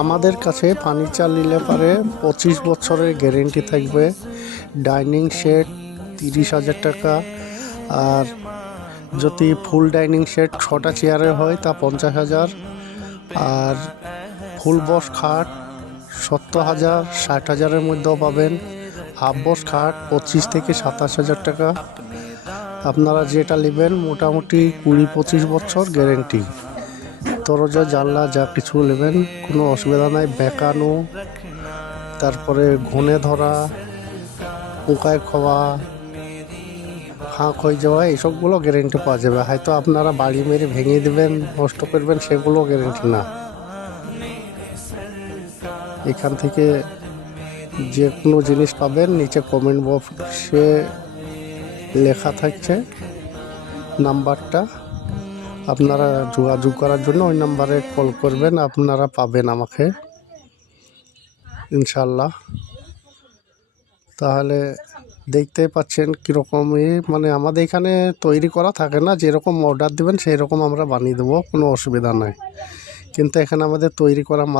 আমাদের কাছে ফার্নিচার নিলে পারে 25 বছরের গ্যারেন্টি থাকবে। ডাইনিং সেট 30,000 টাকা, আর যদি ফুল ডাইনিং সেট 6টা চেয়ারে হয় তা 50,000, আর ফুল বক্স খাট 70,000, 60,000-এর মধ্যেও পাবেন। হাফ বক্স খাট 25 থেকে 27,000 টাকা। আপনারা যেটা নেবেন মোটামুটি 20-25 বছর গ্যারেন্টি। দরজা জানলা যা কিছু নেবেন কোনো অসুবিধা নাই। বেঁকানো, তারপরে ঘুণে ধরা, পোকায় খাওয়া, ফাঁক হয়ে যাওয়া, এইসবগুলো গ্যারেন্টি পাওয়া যাবে। হয়তো আপনারা বাড়ি মেরে ভেঙে দেবেন, নষ্ট করবেন, সেগুলো গ্যারেন্টি না। এখান থেকে যে কোনো জিনিস পাবেন, নিচে কমেন্ট বক্সে লেখা থাকছে নাম্বারটা, আপনারা যোগাযোগ করার জন্য ওই নাম্বারে কল করবেন, আপনারা পাবেন আমাকে ইনশাল্লাহ। তাহলে দেখতেই পাচ্ছেন কীরকমই, মানে আমাদের এখানে তৈরি করা থাকে না, যেরকম অর্ডার দেবেন সেই রকম আমরা বানিয়ে দেবো, কোনো অসুবিধা নাই। কিন্তু এখানে আমাদের তৈরি করা মাল